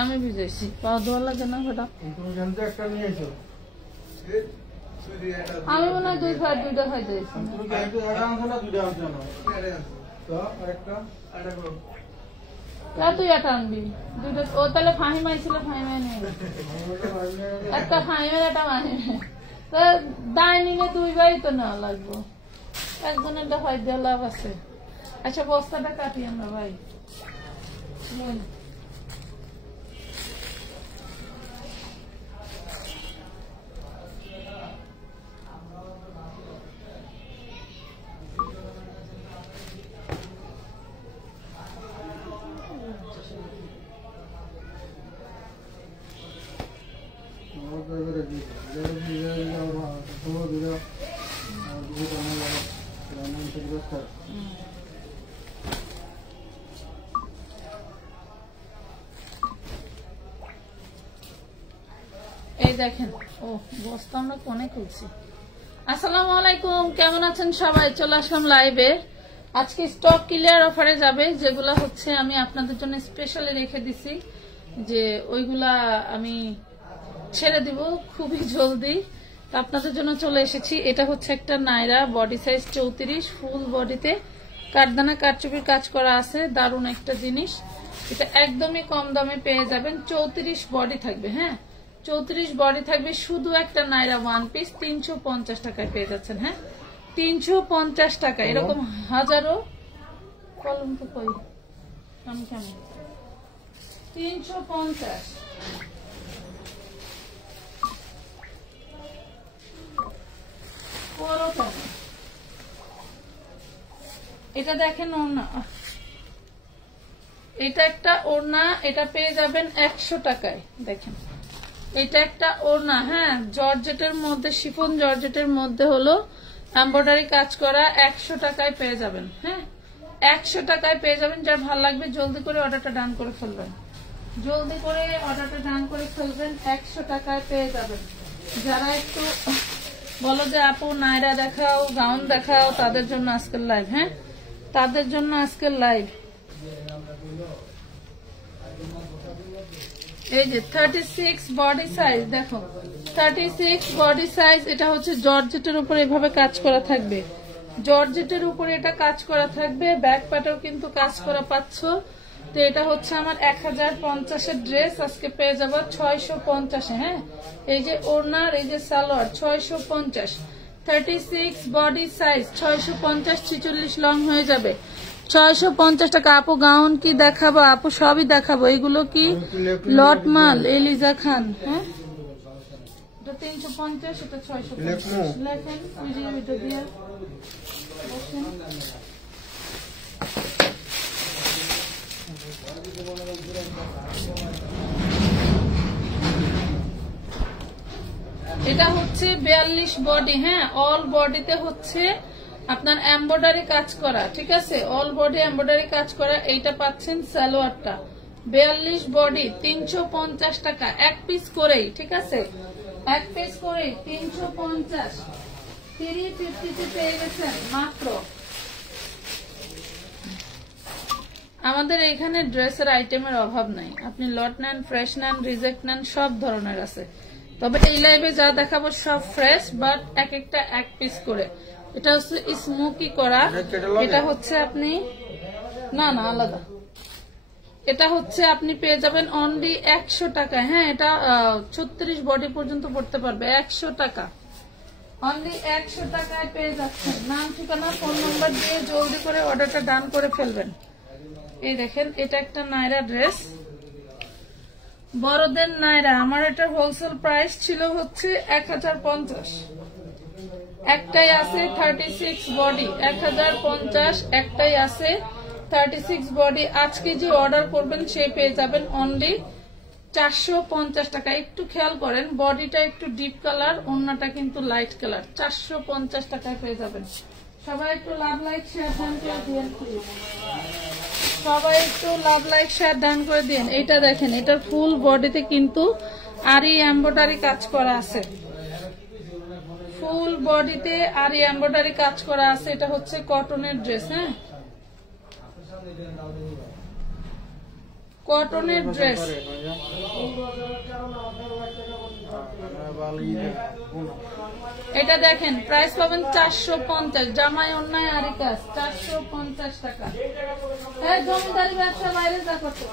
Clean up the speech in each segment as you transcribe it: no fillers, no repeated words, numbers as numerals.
আমি ভিজাইছি পাওয়া দেওয়া লাগে না বেটা আমি মনে হয় দুইটা খাই দিয়েছি তুই এটা আনবি দুইটা ও তাহলে ফাহিমাই ছিল ফাহিমাই নেই একটা ফাহিমের একটা মাহিমে দায় নিলে দুই ভাই তো নেওয়া লাগবো একজনের খাই দেওয়া লাভ আছে আচ্ছা বস্তাটা কাটি আমরা ভাই এই দেখেন ও বস্তা আমরা কোনে খুলছি আসসালামু আলাইকুম কেমন আছেন সবাই চলে আসলাম লাইভে আজকে স্টক ক্লিয়ার অফারে যাবে যেগুলা হচ্ছে আমি আপনাদের জন্য স্পেশালি রেখে দিছি যে ওইগুলা আমি ছেড়ে দিব খুবই জলদি আপনাদের জন্য চলে এসেছি এটা হচ্ছে একটা নাইরা বডি সাইজ 34 ফুল বডিতে কাঠদানা কাঠচুপির কাজ করা আছে দারুণ একটা জিনিস এটা একদমই কম দামে পেয়ে যাবেন 34 বডি থাকবে হ্যাঁ 34 বডি থাকবে শুধু একটা নাইরা ওয়ান পিস 350 টাকায় পেয়ে যাচ্ছেন হ্যাঁ 350 টাকা এরকম হাজারো কলম তো কই আমি কেমন 350 এটা দেখেন ওড়না এটা একটা ওড়না এটা পেয়ে যাবেন 100 টাকায় দেখেন এটা একটা ওড়না হ্যাঁ জর্জেটের মধ্যে শিফন জর্জেটের মধ্যে হলো এমব্রয়ডারি কাজ করা 100 টাকায় পেয়ে যাবেন হ্যাঁ 100 টাকায় পেয়ে যাবেন যার ভালো লাগবে জলদি করে অর্ডারটা ডান করে ফেলবেন জলদি করে অর্ডারটা ডান করে ফেলবেন 100 টাকায় পেয়ে যাবেন যারা একটু বলো যে আপু নাইরা দেখাও গাউন দেখাও তাদের জন্য আজকের লাইভ হ্যাঁ তাদের জন্য আজকের লাইভ এই যে 36 বডি সাইজ দেখো 36 বডি সাইজ এটা হচ্ছে জর্জেটের উপর এভাবে কাজ করা থাকবে জর্জেটের উপরে এটা কাজ করা থাকবে ব্যাক পাটেও কিন্তু কাজ করা পাচ্ছ তো এটা হচ্ছে আমার 1050 এর ড্রেস আজকে পেয়ে যাবো 650 হ্যাঁ এই যে ওড়নার এই যে সালোয়ার 650 36 বডি সাইজ 650 46 লং হয়ে যাবে 650 টাকা আপু গাউন কি দেখাবো আপু সবই দেখাবো এগুলো কি লট মাল এলিজা খান হ্যাঁ এটা 350 এটা 650 লেখেন ওই যে এটা দিয়ে এটা হচ্ছে 42 বডি হ্যাঁ অল বডিতে হচ্ছে আপনার এমব্রয়ডারি কাজ করা ঠিক আছে অল বডি এমব্রয়ডারি কাজ করা এইটা পাচ্ছেন সালোয়ারটা 42 বডি 350 টাকা এক পিস করেই ঠিক আছে এক পিস করে 350 350 তে পেয়ে গেছেন মাত্র আমাদের এখানে ড্রেসের আইটেমের অভাব নাই আপনি লট নেন ফ্রেশ নেন রিজেক্ট নেন সব ধরনের আছে তবে এই লাইভে যা দেখাবো সব ফ্রেশ বাট এক একটা এক পিস করে এটা হচ্ছে স্মোকি করা এটা হচ্ছে আপনি না না আলাদা এটা হচ্ছে আপনি পেয়ে যাবেন অনলি 100 টাকা হ্যাঁ এটা 36 বডি পর্যন্ত পড়তে পারবে 100 টাকা অনলি 100 টাকায় পেয়ে যাচ্ছেন নাম ঠিকানা ফোন নাম্বার দিয়ে জলদি করে অর্ডারটা ডান করে ফেলবেন এই দেখেন এটা একটা নাইরা ড্রেস বড়দের নাইরা আমার এটার হোলসেল প্রাইস ছিল হচ্ছে 1050 একটাই আছে 36 বডি 1050 একটাই আছে 36 বডি আজকে যে অর্ডার করবেন সে পেয়ে যাবেন অনলি 450 টাকা একটু খেয়াল করেন বডিটা একটু ডিপ কালার ওড়নাটা কিন্তু লাইট কালার 450 টাকায় পেয়ে যাবেন সবাই একটু লাভ লাইক শেয়ার ডান করে দিন সবাই একটু লাভ লাইক শেয়ার ডান করে দিন এটা দেখেন এটার ফুল বডিতে কিন্তু আরি এমব্রয়ডারি কাজ করা আছে ফুল বডিতে আরি এমব্রয়ডারি কাজ করা আছে এটা হচ্ছে কটনের ড্রেস হ্যাঁ কটনের ড্রেস, এটা দেখেন প্রাইস পাবেন 450, জামাই অন্যায় আরি কাজ 450 টাকা। জমিদারি ব্যবসা বাইরে যা করতে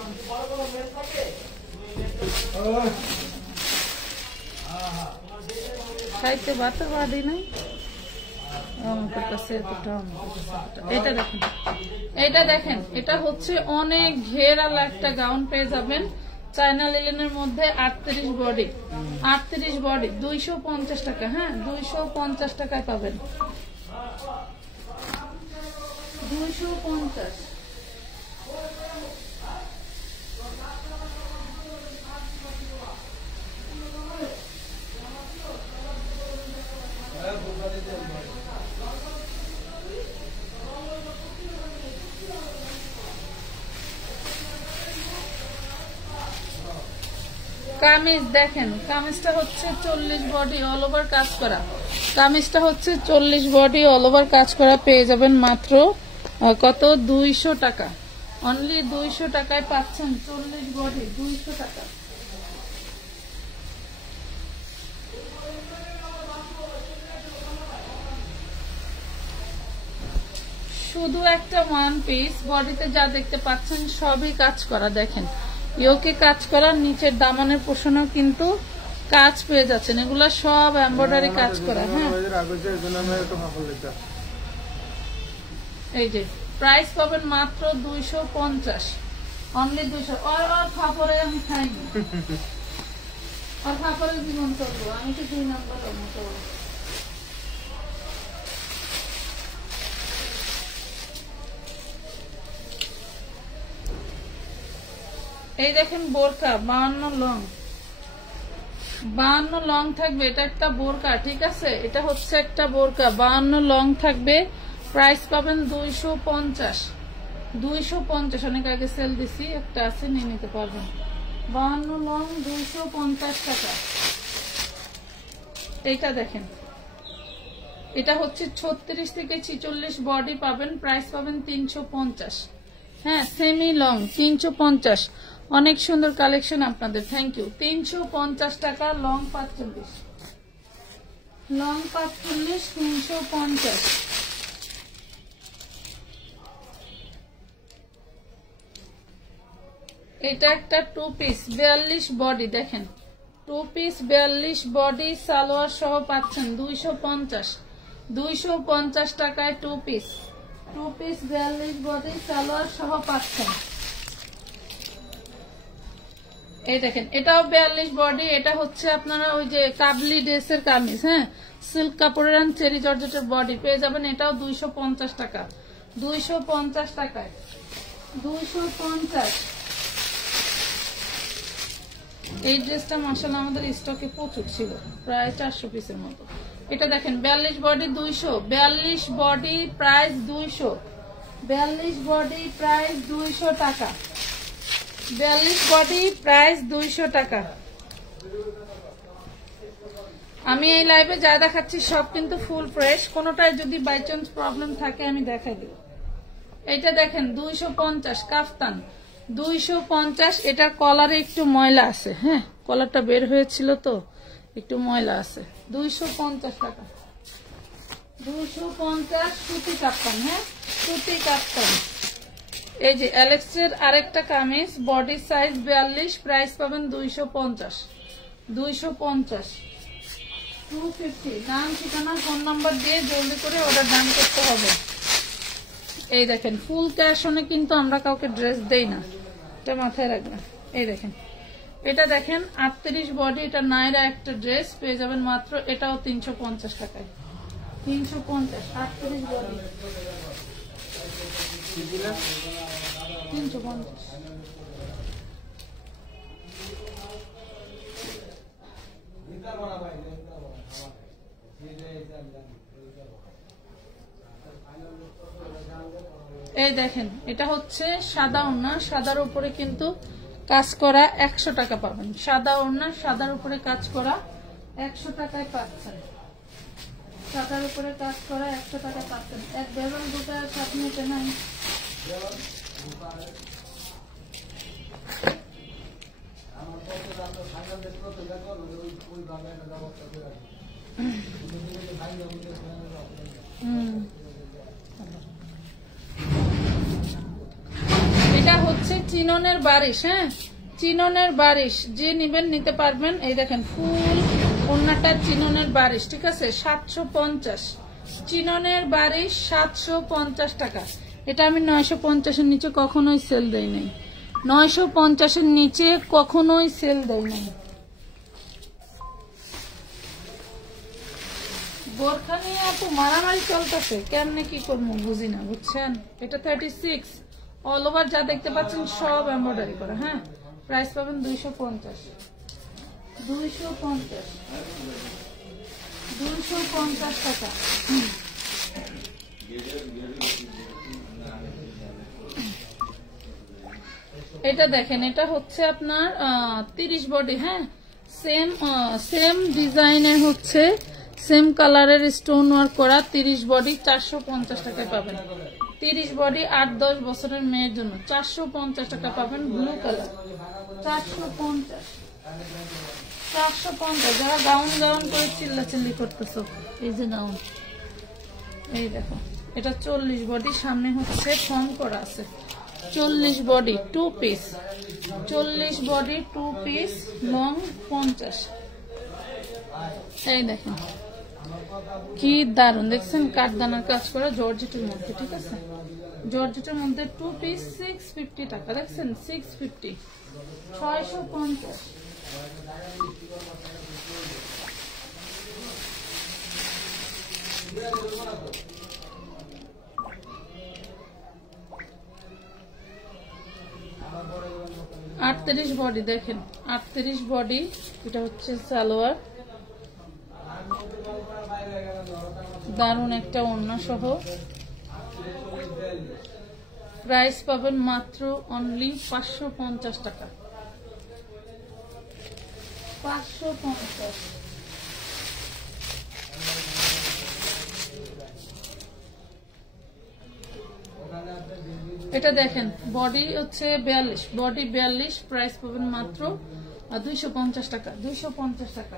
খাইতে ভাতের বাড়ি নাই। এটা দেখেন, এটা দেখেন, এটা হচ্ছে অনেক ঘেরাল একটা গাউন পেয়ে যাবেন চায়না লিলেনের মধ্যে 38 বডি, 38 বডি 250 টাকা। হ্যাঁ 250 টাকায় পাবেন, 250। কামিজ দেখেন, কামিজটা হচ্ছে 40 বডি অল ওভার কাজ করা, কামিজটা হচ্ছে 40 বডি অল ওভার কাজ করা, পেয়ে যাবেন মাত্র কত 200 টাকা, অনলি 200 টাকায় পাচ্ছেন 40 বডি 200 টাকা। শুধু একটা ওয়ান পিস, বডিতে যা দেখতে পাচ্ছেন সবই কাজ করা, দেখেন ইয়োকে কাজ করা, নিচের দামানের পোষণও কিন্তু কাজ পেয়ে যাচ্ছেন, এগুলা সব এমব্রয়ডারি কাজ করা। হ্যাঁ এই যে প্রাইস পাবেন মাত্র 250, অনলি 200। আর খাপড়ে আমি খাইনি, আর খাপড়ে জীবন করবো আমি তো 2 নম্বর মতো। এই দেখেন বোরকা 52 লং, 52 লং থাকবে, এটা একটা বোরকা, ঠিক আছে, এটা হচ্ছে একটা বোরকা 52 লং থাকবে, প্রাইস পাবেন 250, 250। অনেক আগে সেল দিছি, একটা আছে নিয়ে নিতে পারবেন, 52 লং 250 টাকা। এইটা দেখেন, এটা হচ্ছে 36 থেকে 46 বডি পাবেন, প্রাইস পাবেন 350। হ্যাঁ সেমি লং 350, অনেক সুন্দর কালেকশন আপনাদের, থ্যাংক ইউ। 350 টাকা লং 45, লং 45 350। এটা একটা 2 পিস 42 বডি, দেখেন 2 পিস 42 বডি সালোয়ার সহ পাচ্ছেন 250, 250 টাকায় 2 পিস, 2 পিস 42 বডি সালোয়ার সহ পাচ্ছেন। এই দেখেন এটাও 42 বডি, এটা হচ্ছে আপনারা ওই যে কাবলি ড্রেসের কামিজ, হ্যাঁ সিল্ক কাপড়ের আর চেরি জর্জেটের বডি পেয়ে যাবেন, এটাও 250 টাকা, 250 টাকায় 250। এই ড্রেসটা মাশাআল্লাহ আমাদের স্টকে প্রচুর ছিল, প্রায় 400 পিসের মতো। এটা দেখেন 42 body 200, 42 body price 200, 42 body price 200 টাকা, 42 বডি প্রাইস 200 টাকা। আমি এই লাইভে যা দেখাচ্ছি সব কিন্তু ফুল ফ্রেশ, কোনোটায় যদি বাই চান্স প্রবলেম থাকে আমি দেখাই দেব। এটা দেখেন 250 কাফতান 250, এটার কলারে একটু ময়লা আছে, হ্যাঁ কলারটা বের হয়েছিল তো একটু ময়লা আছে, 250 টাকা, 250 সুতি কাপ্তান, হ্যাঁ সুতি কাপ্তান। এই যে অ্যালেক্সের আরেকটা কামিজ বডি সাইজ 42, প্রাইস পাবেন 250, 250, 250। নাম ঠিকানা ফোন নাম্বার দিয়ে জলদি করে অর্ডার ডান করতে হবে। এই দেখেন ফুল ক্যাশ অনে কিন্তু আমরা কাউকে ড্রেস দেই না, এটা মাথায় রাখবেন। এই দেখেন এটা দেখেন 38 বডি, এটা নাইরা একটা ড্রেস পেয়ে যাবেন মাত্র, এটাও 350 টাকায়, 350 38 বডি 350। এই দেখেন এটা হচ্ছে সাদা ওড়না, সাদার উপরে কিন্তু কাজ করা, 100 টাকা পাবেন, সাদা ওড়না সাদার উপরে কাজ করা 100 টাকায় পাচ্ছেন, সাদার উপরে কাজ করা 100 টাকা পাচ্ছেন। এক বেলন দুটো সাথে নিতে নাই, এটা হচ্ছে চিননের বারিশ। হ্যাঁ, চিননের বারিশ যে নিবেন নিতে পারবেন। এই দেখেন ফুল ওন্নাটা চিননের বারিশ, ঠিক আছে। 750 চিননের বারিশ, 750 টাকা। এটা আমি 950-এর নিচে কখনোই সেল দেই নাই, 950-এর নিচে কখনোই সেল দেই নাই। বোরখা নিয়ে এত মারামারি চলতেছে, কেমনে কি করবো বুঝি না, বুঝছেন। এটা 36 অল ওভার যা দেখতে পাচ্ছেন সব এমব্রয়ডারি করা। হ্যাঁ, প্রাইস পাবেন 250 টাকা। এটা দেখেন, এটা হচ্ছে আপনার 30 বডি। হ্যাঁ, সেম ডিজাইনের হচ্ছে, সেম কালারের স্টোন ওয়ার্ক করা 30 বডি, 450 টাকায় পাবেন। 30 বডি 8-10 বছরের মেয়ের জন্য 450 টাকা পাবেন। Blue colour 450। যারা গাউন গাউন করে চিল্লাচিল্লি করতেছো, এই যে গাউন, এই দেখো, এটা 40 বডি, সামনে হচ্ছে ফর্ম করা আছে। 40 body 2 piece, 40 body 2 piece, long 50। এই দেখেন কি দারুন, দেখছেন কাঠদানার কাজ করা জর্জেটের মধ্যে, ঠিক আছে। জর্জেটের মধ্যে 2 পিস 650 টাকা, দেখছেন 650, 650। আটত্রিশ বডি দেখেন, 38 বডি, এটা হচ্ছে সালোয়ার, দারুন একটা ওড়না সহ। প্রাইস পাবেন মাত্র অনলি 550 টাকা, 550। এটা দেখেন বডি হচ্ছে 42, বডি 42, প্রাইস পাবেন মাত্র 250 টাকা, 250 টাকা,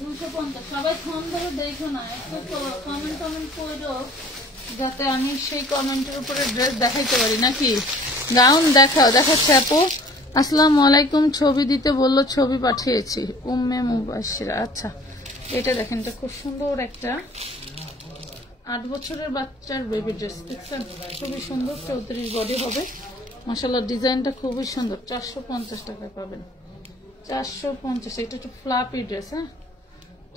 250। সবাই ফোন ধরে দেখো না, একটু কমেন্ট করো যাতে আমি সেই কমেন্টের উপরে ড্রেস দেখাইতে পারি নাকি। গাউন দেখাচ্ছে আপু। আসসালামু আলাইকুম, ছবি দিতে বললো, ছবি পাঠিয়েছি। উম্মে মুবাশশিরা। আচ্ছা, এটা দেখেন, এটা খুব সুন্দর একটা 8 বছরের বাচ্চার বেবি ড্রেস, দেখছেন খুবই সুন্দর। 34 বডি হবে, মাশাআল্লাহ ডিজাইনটা খুবই সুন্দর। 450 টাকায় পাবেন, 450। এটা একটু ফ্লাপি ড্রেস। হ্যাঁ,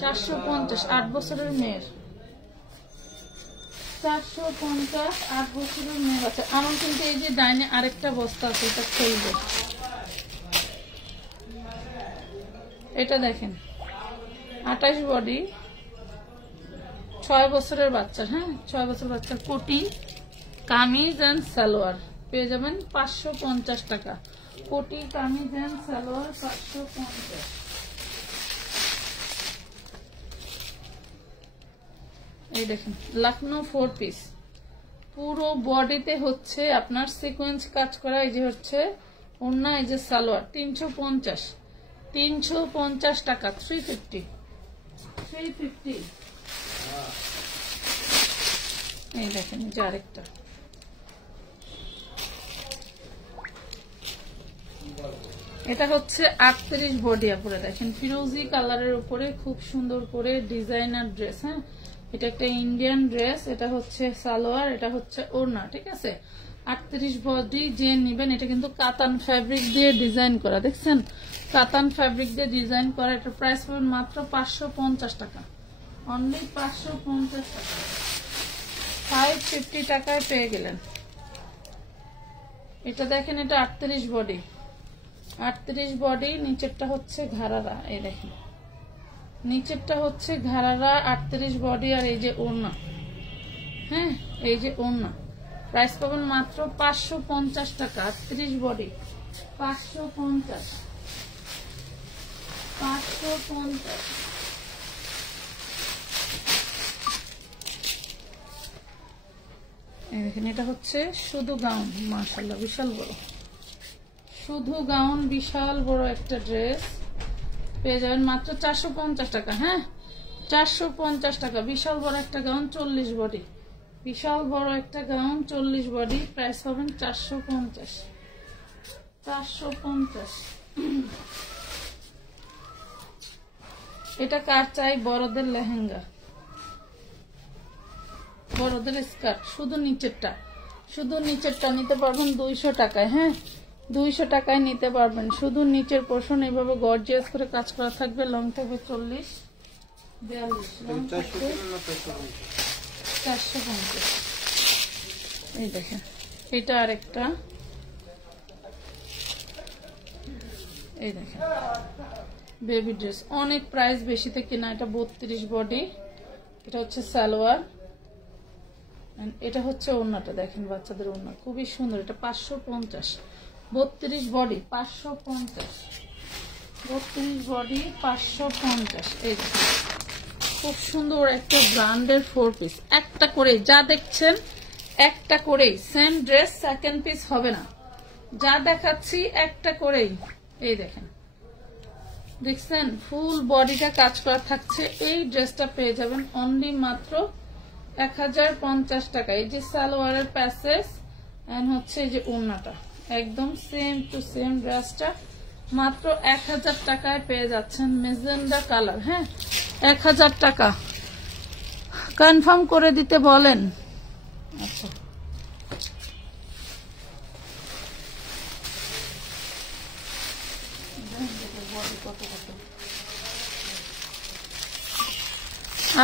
450, 8 বছরের মেয়ের, 450, 8 বছরের মেয়ের আছে। আমার কিন্তু এই যে ডাইনে আরেকটা বস্তা আছে, এটা খুলবে। এটা দেখেন 28 বডি, 6 বছরের বাচ্চা। হ্যাঁ, 6 বছর বাচ্চার কোটি কামিজ এন্ড সালোয়ার পেয়ে যাবেন 550 টাকা। কোটি কামিজ এন্ড সালোয়ার 550। এই দেখেন লখনৌ 4 পিস, পুরো বডিতে হচ্ছে আপনার সিকোয়েন্স কাজ করা। এই যে হচ্ছে ওড়না, এই যে সালোয়ার, 350 টাকা, 350। এই দেখেন যে আরেকটা, এটা হচ্ছে 38 বডি। আপনারা দেখেন ফিরোজি কালারের উপরে খুব সুন্দর করে ডিজাইনার ড্রেস। হ্যাঁ, এটা একটা ইন্ডিয়ান ড্রেস, এটা হচ্ছে সালোয়ার, এটা হচ্ছে ওড়না, ঠিক আছে। 38 বডি যে নিবেন, এটা কিন্তু কাতান ফ্যাব্রিক দিয়ে ডিজাইন করা, দেখছেন কাতান ফ্যাব্রিক দিয়ে ডিজাইন করা। এটা প্রাইস পাবেন মাত্র 550 টাকা, অনলি 550 টাকা, 550 টাকায় পেয়ে গেলেন। এটা দেখেন, এটা 38 বডি, 38 বডি, নিচেরটা হচ্ছে ঘাড়ারা। এই দেখেন নিচেরটা হচ্ছে ঘাড়ারা, 38 বডি, আর এই যে ওড়না। হ্যাঁ, এই যে ওড়না, প্রাইস পাবেন মাত্র 550 টাকা, 38 বডি, 550, 550। এই দেখেন এটা হচ্ছে শুধু গাউন, মাশাআল্লাহ বিশাল বড় শুধু গাউন, বিশাল বড় একটা ড্রেস পেয়ে যাবেন মাত্র 450 টাকা। হ্যাঁ 450 টাকা, বিশাল বড় একটা গাউন 40 বডি, বিশাল বড় একটা গাউন 40 বডি, প্রাইস পাবেন 450। এটা কার চাই? বড়দের লেহেঙ্গা, বড়দের স্কার্ট, শুধু নিচেরটা নিতে পারবেন 200 টাকায়। হ্যাঁ 200 টাকায় নিতে পারবেন, শুধু নিচের পোর্শন এইভাবে গর্জিয়াস করে কাজ করা থাকবে, লং থাকবে 40 42, লং থাকবে 450। এই দেখেন এটা আরেকটা, এই দেখেন বেবি ড্রেস, অনেক প্রাইস বেশিতে কিনা, এটা 32 বডি, এটা হচ্ছে সালোয়ার, এটা হচ্ছে ওড়নাটা, দেখেন বাচ্চাদের ওড়না খুবই সুন্দর, এটা 550, 32 বডি 550, 32 বডি 550। এই দেখেন খুব সুন্দর একটা ব্র্যান্ডের 4 পিস, একটা করে যা দেখছেন একটা করেই, সেম ড্রেস সেকেন্ড পিস হবে না, যা দেখাচ্ছি একটা করেই। এই দেখেন দেখছেন ফুল বডিটা কাজ করা থাকছে, এই ড্রেসটা পেয়ে যাবেন অনলি মাত্র 1050 টাকা। এই যে সালোয়ারের প্যাসেজ এন্ড হচ্ছে এই যে ওড়নাটা একদম সেম টু সেম, ড্রেসটা মাত্র 1000 টাকায় পেয়ে যাচ্ছেন, মেজেন্ডা কালার। হ্যাঁ 1000 টাকা, কনফার্ম করে দিতে বলেন। আচ্ছা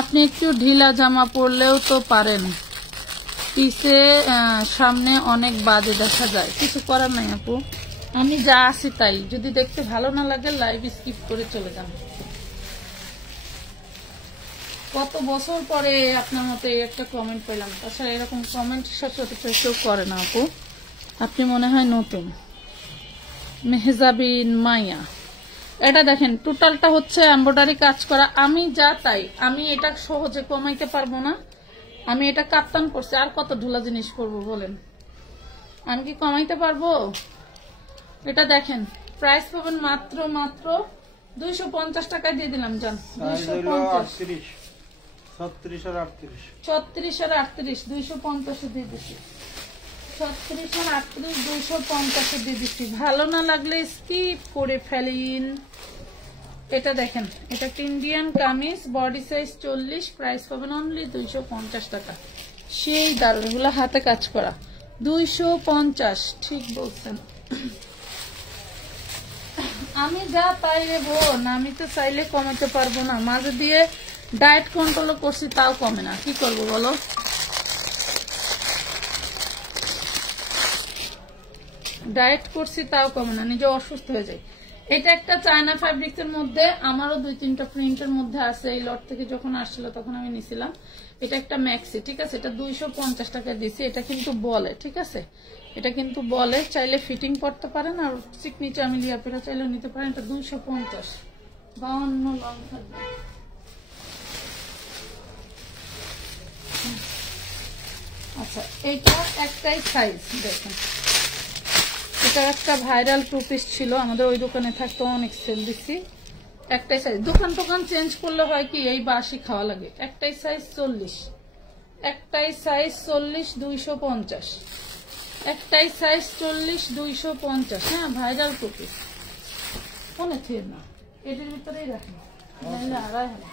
আপনি একটু ঢিলা জামা পরলেও তো পারেন, পিছে সামনে অনেক বাজে দেখা যায়, কিছু করার নাই আপু, আমি যা আছি তাই, যদি দেখতে ভালো না লাগে লাইভ স্কিপ করে চলে যান। কত বছর পরে আপনার মতো একটা কমেন্ট পেলাম, তাছাড়া এরকম কমেন্ট সচরাচর কেউ করে না আপু, আপনি মনে হয় নতুন। মেহজাবিন মাইয়া, এটা দেখেন টোটালটা হচ্ছে এমব্রয়ডারি কাজ করা, আমি যা তাই, আমি এটা সহজে কমাইতে পারবো না, আমি এটা কাপ্তান করছি, আর কত ঢোলা জিনিস করবো বলেন, আমি কি কমাইতে পারবো? এটা দেখেন প্রাইস পাবেন মাত্র 250 টাকায় দিয়ে দিলাম জান, 250, 36 আর 38 250 দিয়ে দিচ্ছি, 36 আর 38 250 দিয়ে দিচ্ছি, ভালো না লাগলে স্কিপ করে ফেলিন। এটা দেখেন এটা একটা Indian kameez, body size 40, price পাবেন অনলি 250 টাকা, সেই দারুণ, এগুলো হাতে কাজ করা 250, ঠিক বলছেন। আমি যা তাই রে বোন, আমি তো চাইলে কমাতে পারবো না, মাঝে দিয়ে ডায়েট কন্ট্রোল করছি তাও কমে না, কি করবো বলো? ডায়েট করছি তাও কমে না, নিজে অসুস্থ হয়ে যায়। এটা একটা চায়না ফ্যাব্রিক্স এর মধ্যে, আমারও 2-3টা প্রিন্টের মধ্যে আছে, এই লট থেকে যখন আসছিল তখন আমি নিছিলাম। এটা একটা ম্যাক্সি, ঠিক আছে, এটা 250 টাকা দিছি, এটা কিন্তু বলে, ঠিক আছে, এটা কিন্তু বলে, চাইলে ফিটিং করতে পারেন, আর সিগনেচার আমি লিয়াপেরা চাইলে নিতে পারেন, এটা 250, 52 লং থাকবে। আচ্ছা এইটা একটাই সাইজ, দেখেন এটা একটা ভাইরাল 2 পিস ছিল, আমাদের ওই দোকানে থাকতো, অনেক সেল দিচ্ছি, একটাই সাইজ, দোকান চেঞ্জ করলে হয় কি এই বাসি খাওয়া লাগে, একটাই সাইজ 40, একটাই সাইজ 40 250, একটাই সাইজ 40 250। হ্যাঁ ভাইরাল 2 পিস, মনে থির না, এটির ভিতরেই রাখেন, আড়াই হবে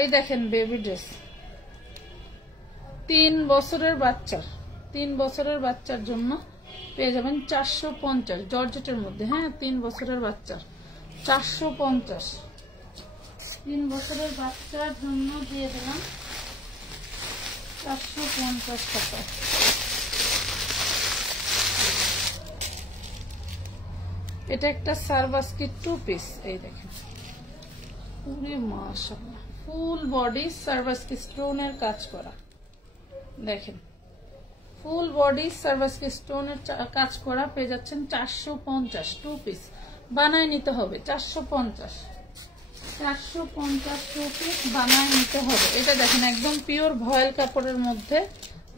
এই দেখেন বেবি ড্রেস, 3 বছরের বাচ্চার জন্য পেয়ে যাবেন 450, জর্জেটের মধ্যে। হ্যাঁ 3 বছরের বাচ্চার 450, 3 বছরের বাচ্চার জন্য দিয়ে দিলাম 450 টাকা। এটা একটা সারবাস্কিট 2 পিস, এই দেখেন পুরো মাশাআল্লাহ ফুল বডি সারবাস্কি স্টোনের কাজ করা, দেখেন ফুল বডি সারবাস্কি স্টোনের কাজ করা পেয়ে যাচ্ছেন 450, 2 পিস বানায় নিতে হবে 450, 450 পিস বানায় নিতে হবে। এটা দেখেন একদম পিওর ভয়েল কাপড়ের মধ্যে,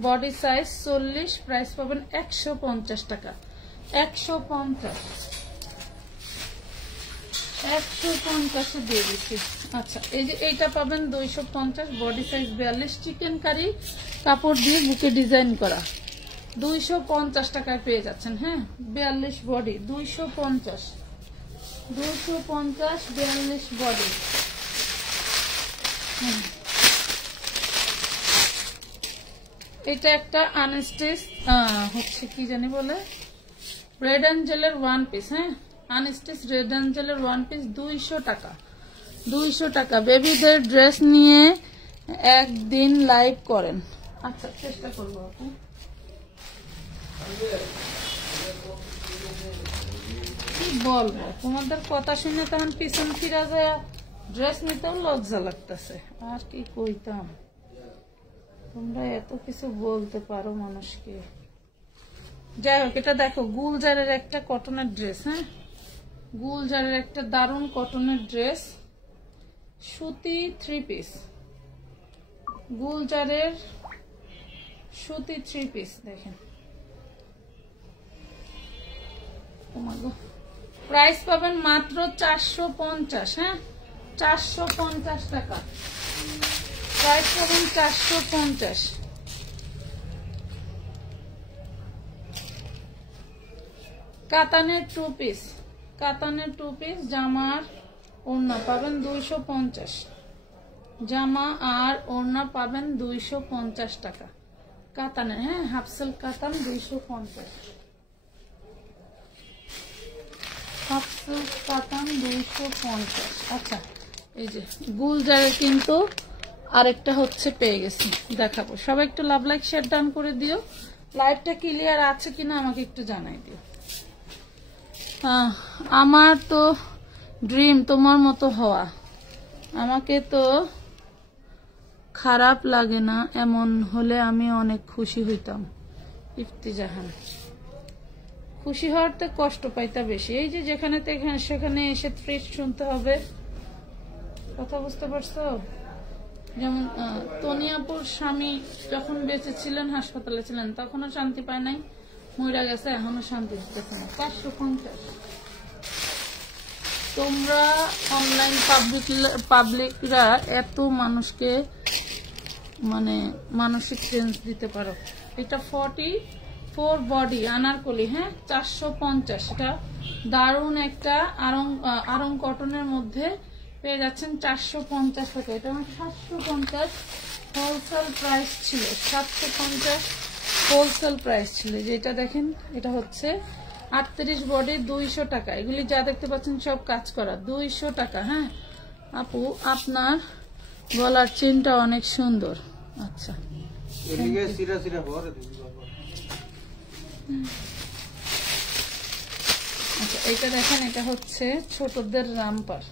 বডি সাইজ 40, প্রাইস পাবেন 150 টাকা। 150 দিয়ে দিচ্ছি। আচ্ছা, এই যে এইটা পাবেন 250, বডি সাইজ 42, চিকেন কারি কাপড় দিয়ে বুকে ডিজাইন করা, 250 টাকায় পেয়ে যাচ্ছেন। হ্যাঁ, 42 বডি, 250, 42 বডি। এটা একটা আনস্টিচ হচ্ছে কি জানি বলে, রেড অ্যাঞ্জেলের ওয়ান পিস। হ্যাঁ, আনস্টিচ রেড অ্যাঞ্জেলের ওয়ান পিস 200 টাকা। 200 টাকা। বেবিদের ড্রেস নিয়ে একদিন লাইভ করেন। আচ্ছা, চেষ্টা করবো আপু। কি বলবো, তোমাদের কথা শুনে তখন পিছন ফিরা যায়, ড্রেস নিতেও লজ্জা লাগতেছে। আর কি কইতাম, তোমরা এত কিছু বলতে পারো মানুষকে। যাই হোক, এটা দেখো গুলজারের একটা কটনের ড্রেস। হ্যাঁ, গুলজারের একটা দারুণ কটনের ড্রেস, সুতি 3 পিস, গুলজারের সুতি 3 পিস। দেখেন, প্রাইস পাবেন মাত্র 450। হ্যাঁ, 450 টাকা প্রাইস পাবেন, 450। কাতানের 2 পিস, কাতানের 2 পিস জামার ওড়না পাবেন 250, জামা আর ওড়না পাবেন 250 টাকা কাতানের। হ্যাঁ, হাফসেল কাতান 250, হাফসেল কাতান 250। আচ্ছা, এই যে গুলজারের কিন্তু আরেকটা হচ্ছে পেয়ে গেছি, দেখাবো। সবাই একটু লাভ, লাইক, শেয়ার ডান করে দিও। লাইভটা ক্লিয়ার আছে কিনা আমাকে একটু জানাই দিও। আমার তো ড্রিম তোমার মতো হওয়া, আমাকে তো খারাপ লাগে না, এমন হলে আমি অনেক খুশি হইতাম। ইফতিজাহান, খুশি হওয়ার তো কষ্ট পাইতা বেশি। এই যে যেখানে সেখানে এসে ফ্রেশ শুনতে হবে, কথা বুঝতে পারছো? যেমন তনিয়াপুর স্বামী যখন বেঁচে ছিলেন, হাসপাতালে ছিলেন, তখনও শান্তি পায় নাই, মইরা গেছে, এখনো শান্তি দিতেছে না। 550। তোমরা অনলাইন পাবলিকরা এত মানুষকে মানে মানসিক চেঞ্জ দিতে পারো। এটা 44 বডি আনারকলি। হ্যাঁ, 450। এটা দারুণ একটা আরং কটনের মধ্যে পেয়ে যাচ্ছেন 450 টাকা। এটা 750 হোলসেল প্রাইস ছিল, 750 হোলসেল প্রাইস ছিল। যেটা দেখেন, এটা হচ্ছে 38 বডি, 200 টাকা। এগুলি যা দেখতে পাচ্ছেন সব কাজ করা, 200 টাকা। হ্যাঁ আপু, আপনার গলার চেনটা অনেক সুন্দর। আচ্ছা, আচ্ছা, এটা দেখেন, এটা হচ্ছে ছোটদের রামপার,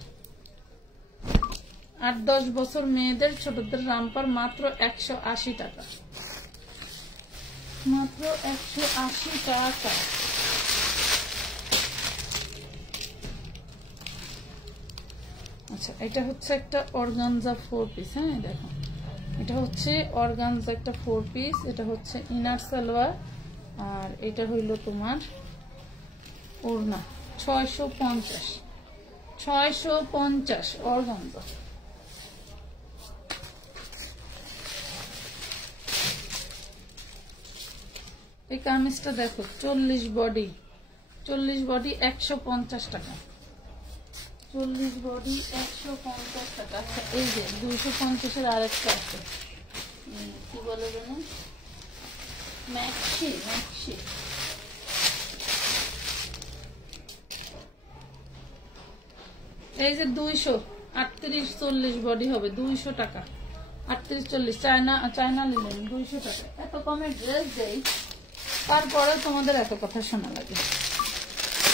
8-10 বছর মেয়েদের ছোটদের রামপার, মাত্র 180 টাকা, মাত্র 180 টাকা। আচ্ছা, এটা হচ্ছে একটা অর্গানজা 4 পিস। হ্যাঁ দেখো, এটা হচ্ছে অর্গানজা একটা 4 পিস। এটা হচ্ছে ইনার সালোয়ার, আর এটা হইল তোমার ওড়না। 650 অর্গানজা। এই কামিজটা দেখো, 40 বডি, 150 টাকা, 40 বডি 150 টাকা। আচ্ছা, এই যে 250-এর আরেকটা আছে, কি বলে জানো, ম্যাক্সি। এই যে 200, 38-40 বডি হবে, 200 টাকা, 38-40 চায়না লিলেন, 200 টাকা। এত কমে ড্রেস দেই, তারপরেও তোমাদের এত কথা শোনা লাগে,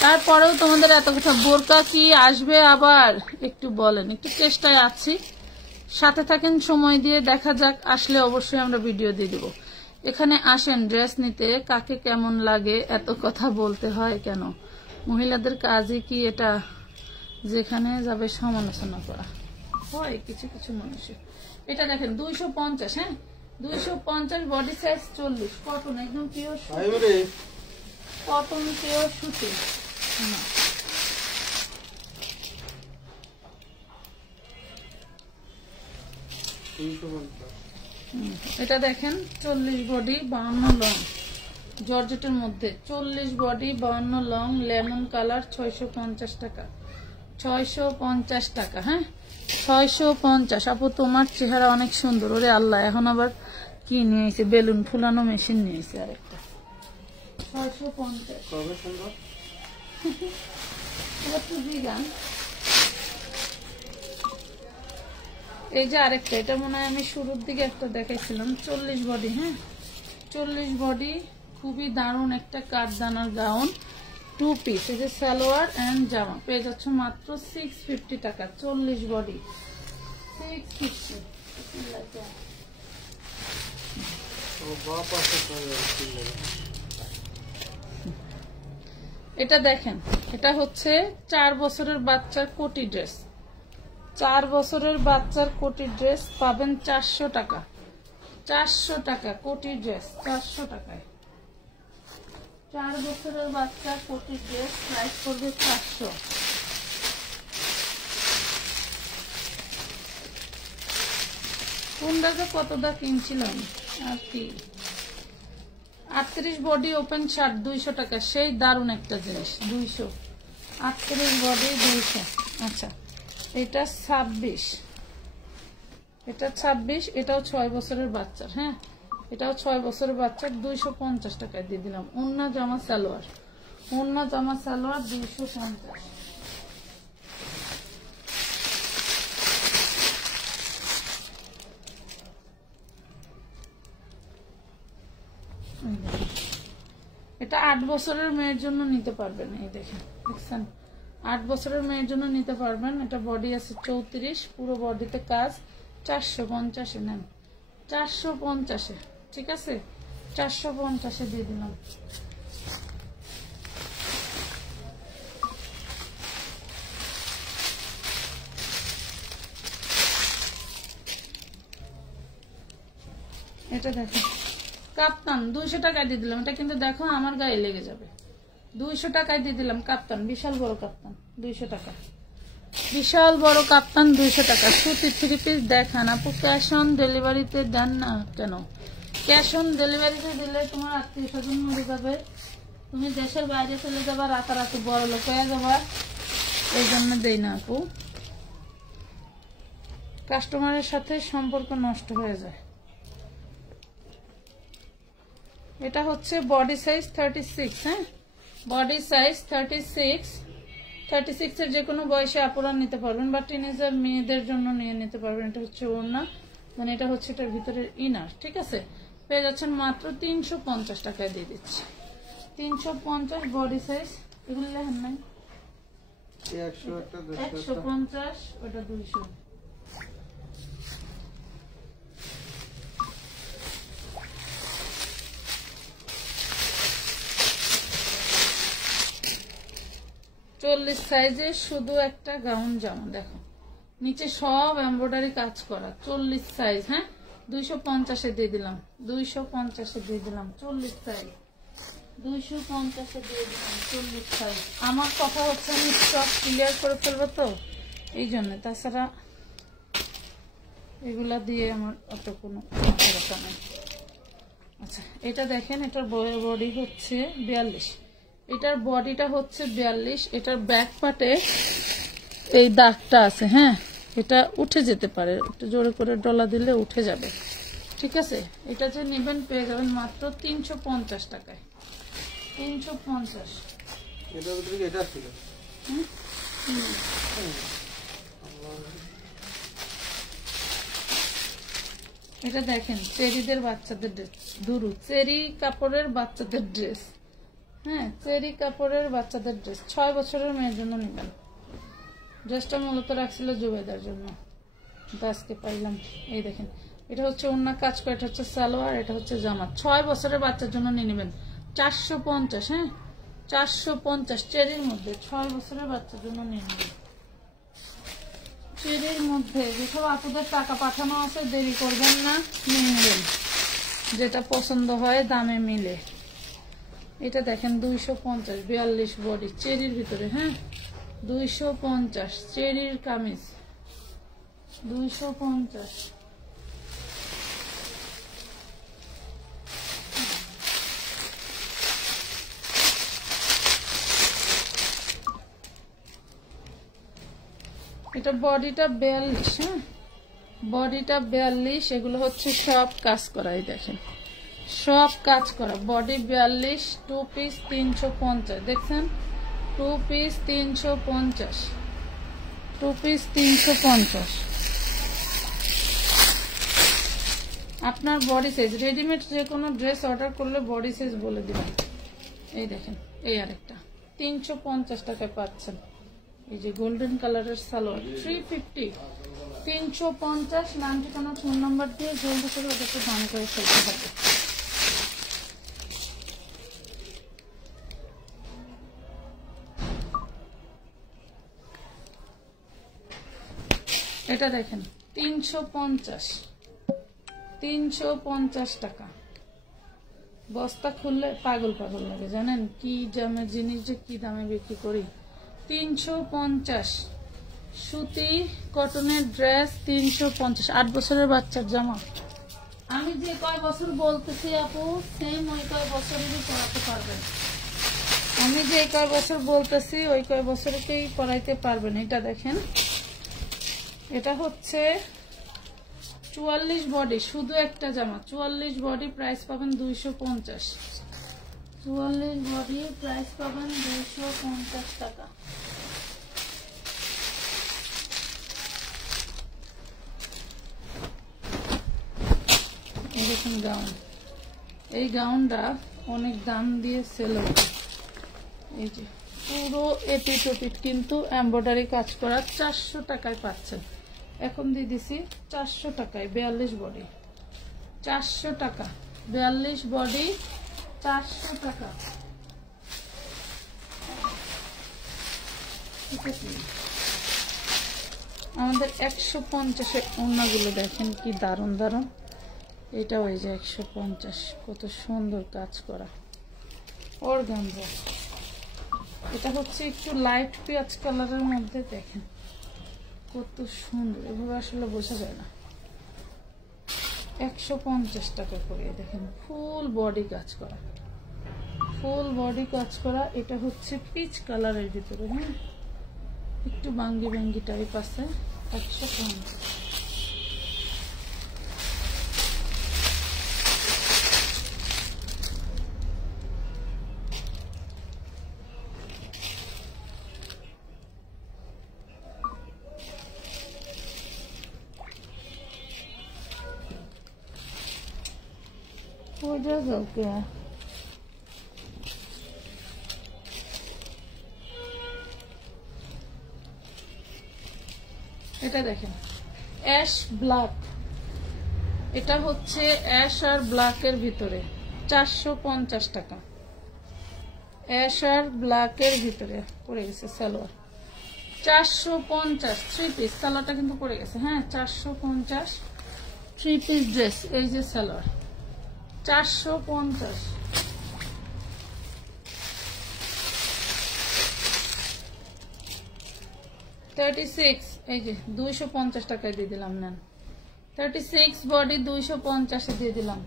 তারপরেও তোমাদের এত কথা। বোরকা কি আসবে আবার একটু বলেন, একটু চেষ্টায় আছি, সাথে থাকেন, সময় দিয়ে দেখা যাক, আসলে অবশ্যই আমরা ভিডিও দিয়ে দেব। এখানে আসেন ড্রেস নিতে, কাকে কেমন লাগে, এত কথা বলতে হয় কেন? মহিলাদের কাজই কি এটা? যেখানে যাবে সমালোচনা করা হয় কিছু কিছু মানুষের। এটা দেখেন 250, হ্যাঁ 250 বডি সাইজ 40, কটন একদম পিওর কটন পিওর সুতি। এটা দেখেন 40 বডি 52 লং, জর্জেটের মধ্যে 40 বডি 52 লং, লেমন কালার, 650 টাকা, 650 টাকা। হ্যাঁ 650। আপু তোমার চেহারা অনেক সুন্দর। ওরে আল্লাহ, এখন আবার কি নিয়েছে, বেলুন ফুলানো মেশিন নিয়েছে আরেকটা। 650 কবে সুন্দর গান। এই যে আরেকটা, এটা মনে হয় আমি শুরুর দিকে একটা দেখাইছিলাম, 40 বডি। হ্যাঁ 40 বডি, খুবই দারুণ একটা কাঠদানার গাউন, 2 পিস। এই যে সালোয়ার এন্ড জামা পেয়ে যাচ্ছ মাত্র 650 টাকা। 40 বডি 650। এটা দেখেন, এটা হচ্ছে 4 বছরের বাচ্চার কোটি ড্রেস। 4 বছরের বাচ্চার কোটি ড্রেস পাবেন 400 টাকা। 400 টাকা কোটি ড্রেস, 400 টাকায়। 4 বছরের বাচ্চা কোটি ড্রেস প্রাইস করবে 400। কোনটাকে কতটা কিনছিলাম আর কি। 38 বডি ওপেন শার্ট 200 টাকা, সেই দারুণ একটা জিনিস। 200, 38 বডি 200। আচ্ছা এটা 26, এটা 26, এটাও 6 বছরের বাচ্চার। হ্যাঁ এটাও 6 বছরের বাচ্চার, 250 টাকায় দিয়ে দিলাম। ওন্না জামা সালোয়ার, ওন্না জামা সালোয়ার 250। এটা 8 বছরের মেয়ের জন্য নিতে পারবেন। এই দেখেন, দেখছেন 8 বছরের মেয়ের জন্য নিতে পারবেন। এটা বডি আছে 34, পুরো বডিতে কাজ। 450 নেন, 450। ঠিক আছে 450 দিয়ে দিলাম। এটা দেখেন কাপ্তান 200 টাকায় দিয়ে দিলাম। এটা কিন্তু দেখো আমার গায়ে লেগে যাবে। 200 টাকায় দিয়ে দিলাম কাপ্তান, বিশাল বড় কাপ্তান 200 টাকা, বিশাল বড় কাপ্তান 200 টাকা। সুতি 3 পিস দেখান আপু। ক্যাশ অন ডেলিভারিতে দেন না কেন? ক্যাশ অন ডেলিভারিতে দিলে তোমার আত্মীয় স্বজন মরে যাবে, তুমি দেশের বাইরে চলে যাবা, রাতারাতি বড় লোক হয়ে যাবা, এই জন্য দেই না আপু। কাস্টমারের সাথে সম্পর্ক নষ্ট হয়ে যায়। এটা হচ্ছে বডি সাইজ 36। হ্যাঁ বডি সাইজ 36, 36 এর যে কোনো বয়সে আপুরা নিতে পারবেন, বা টিনেজার মেয়েদের জন্য নিয়ে নিতে পারবেন। এটা হচ্ছে ওড়না, মানে এটা হচ্ছে এটার ভিতরের ইনার। ঠিক আছে পেয়ে যাচ্ছেন মাত্র 350 টাকায় দিয়ে দিচ্ছি। 350 বডি সাইজ। এগুলো লেখেন নাই 150, ওটা 200। চল্লিশ সাইজে শুধু একটা গাউন জামা, দেখো নিচে সব এমব্রয়ডারি কাজ করা। 40 সাইজ। হ্যাঁ 250 দিয়ে দিলাম, 250 দিয়ে দিলাম। 40 সাইজ 250 দিয়ে দিলাম, 40 সাইজ। আমার কথা হচ্ছে আমি স্টক ক্লিয়ার করে ফেলবো তো এই জন্য, তাছাড়া এগুলা দিয়ে আমার অত কোনো কথা নেই। আচ্ছা এটা দেখেন, এটার বডি হচ্ছে 42, এটার বডিটা হচ্ছে 42। এটার ব্যাক পার্টে এই দাগটা আছে। হ্যাঁ এটা উঠে যেতে পারে, একটু জোরে করে ডলা দিলে উঠে যাবে। ঠিক আছে এটা যে নেবেন পেয়ে যাবেন মাত্র 350 টাকায়। 350। এটা দেখেন চেরিদের বাচ্চাদের ড্রেস, দুরু চেরি কাপড়ের বাচ্চাদের ড্রেস। হ্যাঁ চেরি কাপড়ের বাচ্চাদের ড্রেস, 6 বছরের মেয়ের জন্য নেবেন। ড্রেসটা মূলত রাখছিল জুবেদার জন্য, আজকে পাইলাম। এই দেখেন এটা হচ্ছে ওন্না কাজ করে, এটা হচ্ছে সালোয়ার, এটা হচ্ছে জামা। 6 বছরের বাচ্চার জন্য নিয়ে নেবেন 450। হ্যাঁ 450 চেরির মধ্যে 6 বছরের বাচ্চার জন্য নিয়ে নেবেন। চেরির মধ্যে যেসব আপুদের টাকা পাঠানো আছে দেরি করবেন না, নিয়ে নেবেন যেটা পছন্দ হয়, দামে মিলে। এটা দেখেন 250, 42 বডি চেরির ভিতরে। হ্যাঁ 250 চেরির কামিজ 250। এটা বডিটা 42। হ্যাঁ বডিটা 42। এগুলো হচ্ছে সব কাজ করাই, দেখেন সব কাজ করা। Body 42, 2 piece 350। দেখছেন 2 পিস 350, 2 পিস 350। আপনার বডি সাইজ, রেডিমেড যে কোনো ড্রেস অর্ডার করলে বডি সাইজ বলে দিবেন। এই দেখেন এই আরেকটা 350 টাকায় পাচ্ছেন। এই যে গোল্ডেন কালারের সালোয়ার 350, 350। নাম ঠিকানা ফোন নাম্বার দিয়ে জলদি করে ওদেরকে দাম করে ফেলতে হবে। এটা দেখেন 350, 350 টাকা। বস্তা খুললে পাগল পাগল লাগে, জানেন কি দামের জিনিস যে কি দামে বিক্রি করি। 350 সুতি কটনের ড্রেস 350। 8 বছরের বাচ্চার জামা। আমি যে কয় বছর বলতেছি আপু, সেম ওই কয় বছরেরই পড়াতে পারবেন। আমি যে কয় বছর বলতেছি ওই কয় বছরকেই পড়াইতে পারবেন। এটা দেখেন এটা হচ্ছে 44 বডি, শুধু একটা জামা 44 বডি, প্রাইস পাবেন 250। 44 বডি প্রাইস পাবেন 250 টাকা। দেখুন গাউন, এই গাউনটা অনেক দাম দিয়ে সেল হবে। এই যে পুরো এপিট ওপিট কিন্তু এমব্রয়ডারি কাজ করা, 400 টাকায় পাচ্ছেন। এখন দিয়ে দিছি 400 টাকায়। 42 বডি 400 টাকা, 42 বডি 400 টাকা। আমাদের 150-এর ওড়নাগুলো দেখেন কি দারুণ দারুণ। এটা ওই যে 150, কত সুন্দর কাজ করা অর্গানজা। এটা হচ্ছে একটু লাইট পেঁয়াজ কালারের মধ্যে, দেখেন কত সুন্দর, এভাবে আসলে বোঝা যায় না। 150 টাকা করে। দেখেন ফুল বডি কাজ করা, ফুল বডি কাজ করা। এটা হচ্ছে পিচ কালারের ভিতরে। হ্যাঁ একটু বাঙ্গি বাঙ্গি টাইপ আছে। 150। हो जाएगा क्या? এটা দেখেন অ্যাশ ব্ল্যাক, এটা হচ্ছে অ্যাশ আর ব্ল্যাকের ভিতরে 450 টাকা। অ্যাশ আর ব্ল্যাকের ভিতরে পড়ে গেছে সালোয়ার 450। 3 পিস সালোয়ারটা কিন্তু পড়ে গেছে। হ্যাঁ 450 3 পিস ড্রেস। এই যে সালোয়ার 450। এই যে 250 টাকায় দিয়ে দিলাম। নেন 36 বডি 250 দিয়ে দিলাম।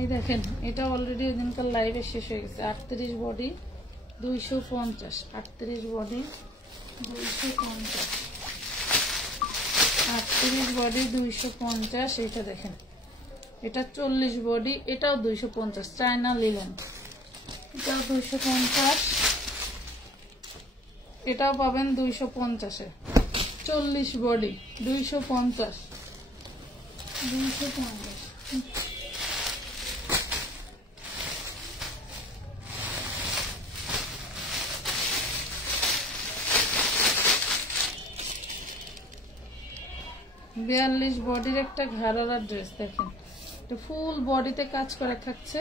এই দেখেন এটা অলরেডি ওদিনকার লাইভে শেষ হয়ে গেছে। 38 বডি 250, 38 বডি 250, 38 বডি 250। এটা দেখেন এটা 40 বডি, এটাও 250, চায়না লিলেন, এটাও 250, এটাও পাবেন 250-এ। 40 বডি 250, 250। 42 বডির একটা ঘাড়ারা ড্রেস দেখেন, এটা ফুল বডিতে কাজ করা থাকছে।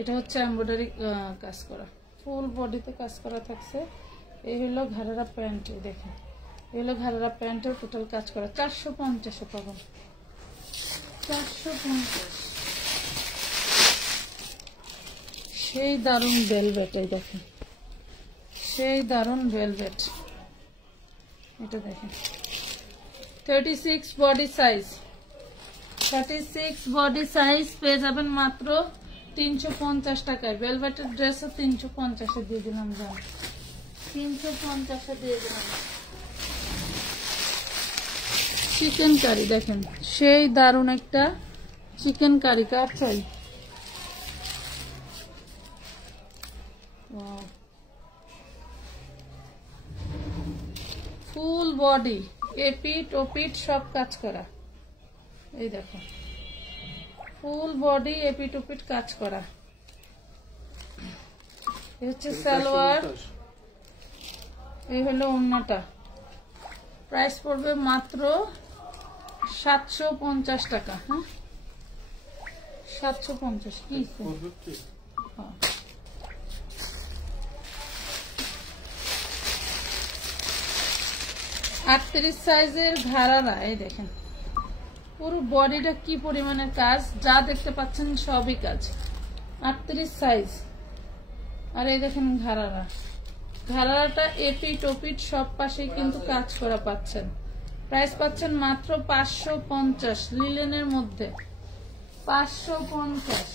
এটা হচ্ছে এমব্রয়ডারি কাজ করা, ফুল বডিতে কাজ করা থাকছে। এই হলো ঘাড়ারা প্যান্ট, দেখেন এই হলো ঘাড়ারা প্যান্টের টোটাল কাজ করা। 450 পাবেন, 450। সেই দারুণ ভেলভেট, এই দেখেন সেই দারুণ ভেলভেট। এটা দেখেন 36 বডি সাইজ, 36 বডি সাইজ পেয়ে যাবেন মাত্র 350 টাকায়। ভেলভেটের ড্রেসও 350 দিয়ে দিলাম, 350 দিয়ে দিলাম। চিকেন কারি দেখেন, সেই দারুণ একটা চিকেন কারি। কার চাই? ফুল বডি এপিট ওপিট সব কাজ করা, এই দেখো ফুল বডি এপিট ওপিট কাজ করা। এই হচ্ছে সালোয়ার, এই হলো ওড়নাটা। প্রাইস পড়বে মাত্র 750 টাকা। হ্যাঁ 750 কি 38 সাইজের ঘাড়ারা। এই দেখেন পুরো বডিটা কি পরিমাণের কাজ, যা দেখতে পাচ্ছেন সবই কাজ। 38 সাইজ। আর এই দেখেন ঘাড়ারা, ঘাড়ারাটা এপিট ওপিট সব পাশেই কিন্তু কাজ করা পাচ্ছেন। প্রাইস পাচ্ছেন মাত্র 550 লিলেনের মধ্যে, 550।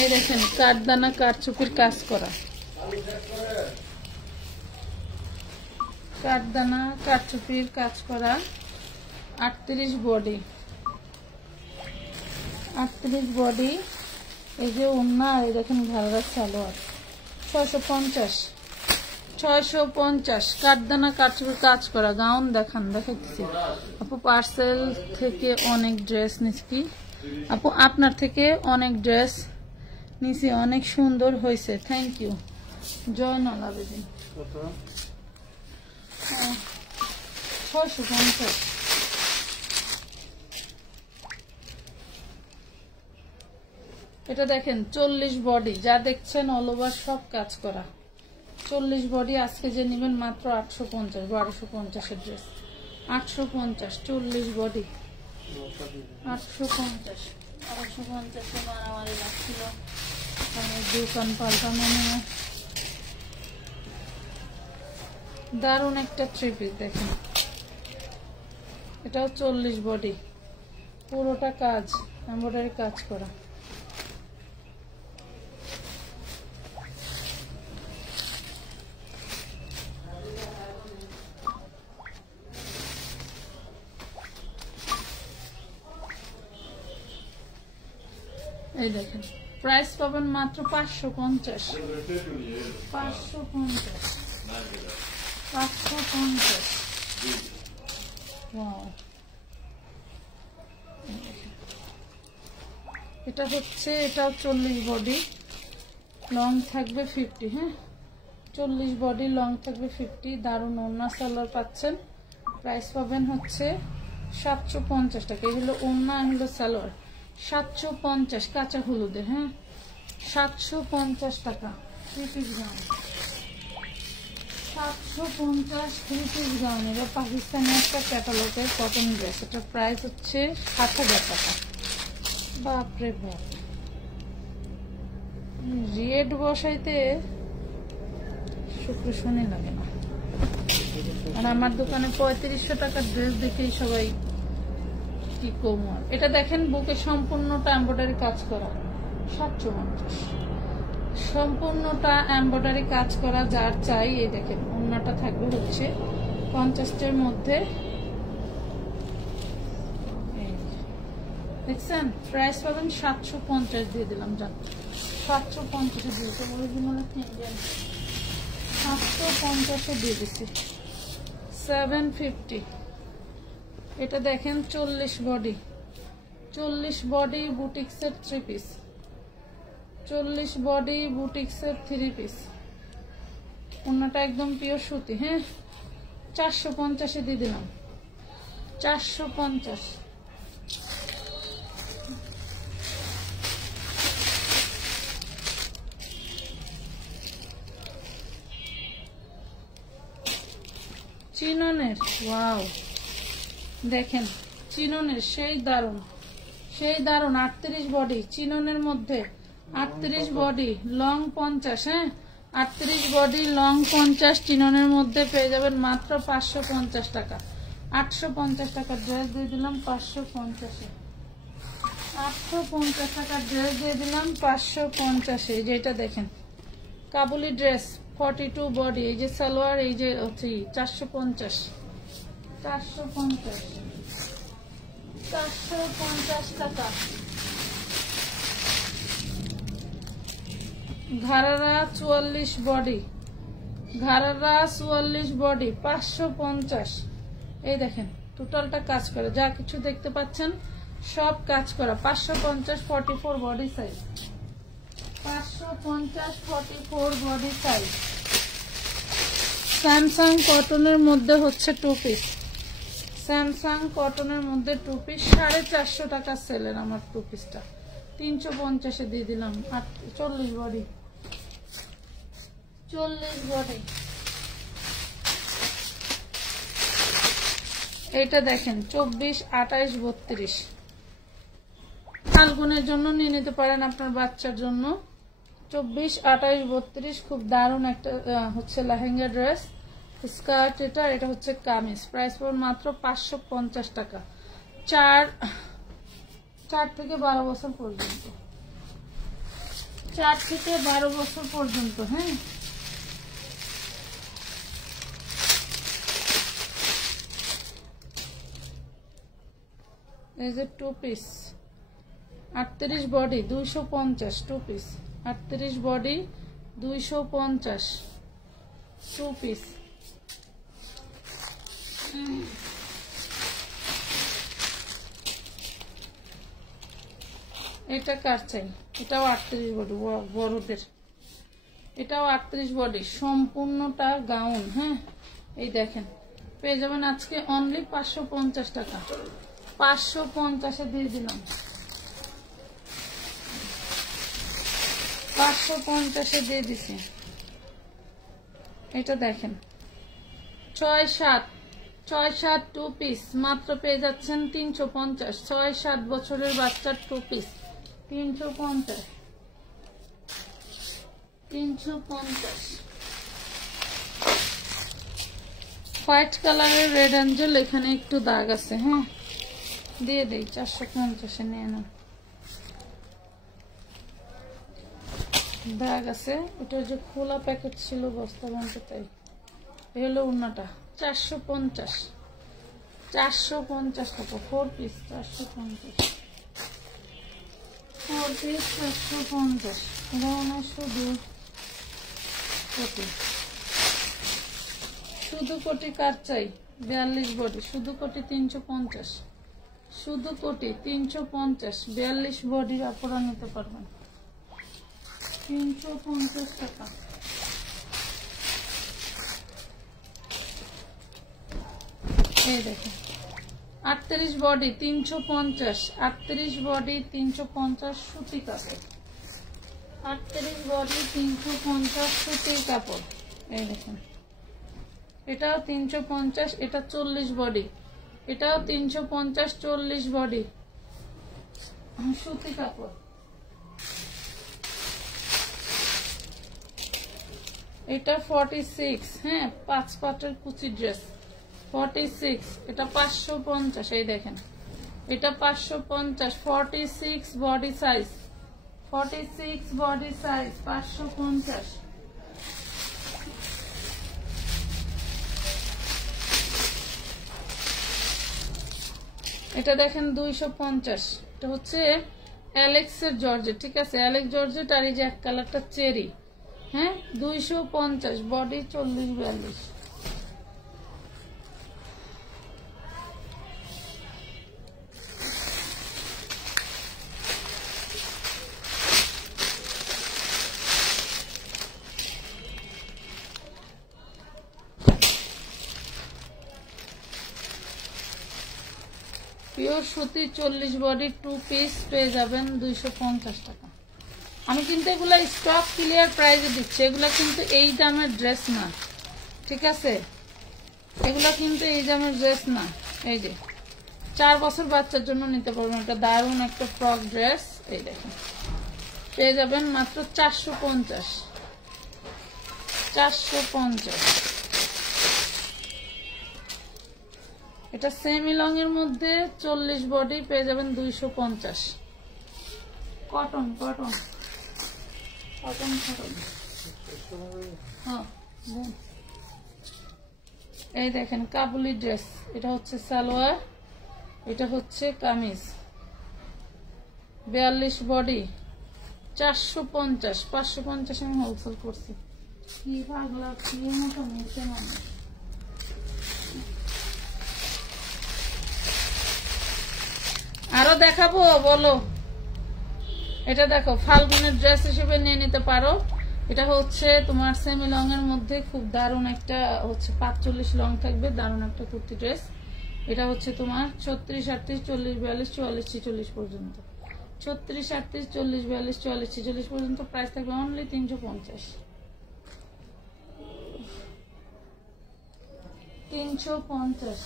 এই দেখেন কাঠদানা কাঠচুপির কাজ করা, কাঠদানা কাঠচুপির কাজ করা। 38 বডি, 38 বডি। এই যে ওড়না, এই দেখেন ঘাড়ার সালোয়ার। 650, 650 কাঠদানা কাঠচুপির কাজ করা গাউন দেখান, দেখাচ্ছি আপু। পার্সেল থেকে অনেক ড্রেস নিচ্ছি আপু, আপনার থেকে অনেক ড্রেস নিছি, অনেক সুন্দর হয়েছে, থ্যাংক ইউ। জয়নাল আবেদিন। 650। এটা দেখেন 40 বডি, যা দেখছেন অল ওভার সব কাজ করা। 40 বডি আজকে যে নেবেন মাত্র 850, 1250 ড্রেস 850। 40 বডি 850, 1250 মারামারি লাগছিল, দোকান পাল্টানো নিয়ে। দারুণ একটা থ্রি পিস দেখেন, এটাও 40 বডি, পুরোটা কাজ এমব্রয়ডারি কাজ করা। এই দেখেন প্রাইস পাবেন মাত্র 550, 550, 550। ওয়াও, এটা হচ্ছে, এটাও 40 বডি, লং থাকবে 50। হ্যাঁ 40 বডি, লং থাকবে 50। দারুণ ওড়না সালোয়ার পাচ্ছেন। প্রাইস পাবেন হচ্ছে 750 টাকা। এই হলো ওড়না, হলো সালোয়ার। 750 কাঁচা হলুদের। হ্যাঁ 750 টাকা। 3 পিস গাউন 750, 3 পিস গাউন। এটা পাকিস্তানি একটা ক্যাটালগের কটন ড্রেস, এটার প্রাইস হচ্ছে 7000 টাকা। বাপরে বাপ, রেড বসাইতে শুক্র শনি লাগে না। আর আমার দোকানে 3500 টাকার ড্রেস দেখেই সবাই কি কম। এটা দেখেন বুকে সম্পূর্ণটা এমব্রয়ডারি কাজ করা, 750। সম্পূর্ণটা এমব্রয়ডারি কাজ করা, যার চাই। এই দেখেন ওড়নাটা থাকবে হচ্ছে 50 মধ্যে, দেখছেন। প্রাইস পাবেন 750 দিয়ে দিলাম, যান 750 দিয়েছে, অরিজিনাল ইন্ডিয়ান 750 দিয়ে দিচ্ছি। 750। এটা দেখেন 40 বডি, 40 বডি বুটিক্সের 3 পিস, 40 বডি বুটিক্সের 3 পিস। ওনাটা একদম পিওর সুতি। হ্যাঁ, 450 দিয়ে দিলাম, 450। চিননের, ওয়াও দেখেন চিননের সেই দারুন, সেই দারুন। 38 বডি চিননের মধ্যে, 38 বডি লং 50। হ্যাঁ, 38 বডি লং 50 চিননের মধ্যে পেয়ে যাবেন মাত্র 550 টাকা। 850 টাকার ড্রেস দিয়ে দিলাম 550-এ, 850 টাকার ড্রেস দিয়ে দিলাম 550-এ। যেটা দেখেন কাবুলি ড্রেস 42 বডি, এই যে সালোয়ার, এই যে হচ্ছে 450, 450, 450 টাকা। ঘাড়ারা 44 বডি, ঘাড়ারা 44 বডি 550। এই দেখেন টোটালটা কাজ করে, যা কিছু দেখতে পাচ্ছেন সব কাজ করা। 550 44 body size, 550 44 body size. Samsung কটনের মধ্যে হচ্ছে 2 পিস, স্যামসাং কটনের মধ্যে 2 পিস 450 টাকা সেলের আমার 2 পিসটা। 350-এ দিয়ে দিলাম। 40 বডি, 40 বডি। এইটা দেখেন 24 28 32 ফাল্গুনের জন্য নিয়ে নিতে পারেন, আপনার বাচ্চার জন্য। 24 28 32 খুব দারুণ একটা হচ্ছে লেহেঙ্গা ড্রেস, স্কার্ট। এটা হচ্ছে কামিজ। প্রাইস পড়বে মাত্র 550 টাকা। 4 থেকে 12 বছর পর্যন্ত, 4 থেকে 12 বছর পর্যন্ত। হ্যাঁ, এই যে 2 piece 38 body 250 2 piece, 38 body 250 2 piece. এটা কার চাই? এটাও 38 বডি বড়দের, এটাও 38 বডি সম্পূর্ণটা গাউন। হ্যাঁ, এই দেখেন পেয়ে যাবেন আজকে অনলি 550 টাকা। 550-এ দিয়ে দিলাম, 550-এ দিয়ে দিছি। এটা দেখেন 6-7 2 পিস মাত্র পেয়ে যাচ্ছেন 350। 6-7 বছরের বাচ্চার 2 পিস 350, 350। হোয়াইট কালারের রেড অ্যাঞ্জেল, এখানে একটু দাগ আছে। হ্যাঁ, দিয়ে দেই 450-এ নিয়ে নাও। দাগ আছে, ওটার যে খোলা প্যাকেট ছিল বস্তা বন্ধ, তাই। এই হলো ওড়নাটা 450, 450 টাকা 4 পিস। 450 4 পিস 450। এটা মনে হয় শুধু কোটি, শুধু কোটি কার চাই? 42 বডি শুধু কোটি 350, শুধু কোটি 350। 42 বডির আপনারা নিতে পারবেন 350 টাকা। এই দেখেন 38 বডি 350, 38 বডি 350 সুতি কাপড়, 38 বডি 350 সুতির কাপড়। এই দেখেন এটাও 350, এটা 40 বডি, এটাও 350 40 বডি সুতি কাপড়। এটা 46। হ্যাঁ, 5 পাটের কুচি ড্রেস 46, এটা 550। এই দেখেন এটা 550, 46 বডি সাইজ, 46 বডি সাইজ 550। এটা দেখেন 250, এটা হচ্ছে অ্যালেক্সের জর্জেট। ঠিক আছে, অ্যালেক্স জর্জেট। আর এই যে এক কালারটা চেরি। হ্যাঁ, 250 বডি 40 42। পিওর সুতি 40 বডি 2 পিস পেয়ে যাবেন 250 টাকা। আমি কিন্তু এগুলা স্টক ক্লিয়ার প্রাইসে দিচ্ছি, এগুলা কিন্তু এই দামের ড্রেস না, ঠিক আছে? এগুলা কিন্তু এই দামের ড্রেস না। এই যে 4 বছর বাচ্চার জন্য নিতে পারবেন, এটা দারুণ একটা ফ্রক ড্রেস। এই দেখেন পেয়ে যাবেন মাত্র 450। এটা সেমি লং এর মধ্যে 40 বডি পেয়ে যাবেন 250। Cotton cotton cotton cotton. হ্যাঁ, এই দেখেন কাবুলি ড্রেস, এটা হচ্ছে সালোয়ার, এটা হচ্ছে কামিজ। 42 বডি 450। 550 আমি হোলসেল করছি। কি পাগলা কি মতো নিচে মানে। আরো দেখাবো বলো? এটা দেখো ফাল্গুনের ড্রেস হিসেবে নিয়ে নিতে পারো। এটা হচ্ছে তোমার সেমি লং এর মধ্যে খুব দারুণ একটা হচ্ছে 45 লং থাকবে, দারুণ একটা কুর্তি ড্রেস। এটা হচ্ছে তোমার 36, 38, 40, 42, 44, 46 পর্যন্ত। 36, 38, 40, 42, 44, 46 পর্যন্ত প্রাইস থাকবে অনলি 350। 350।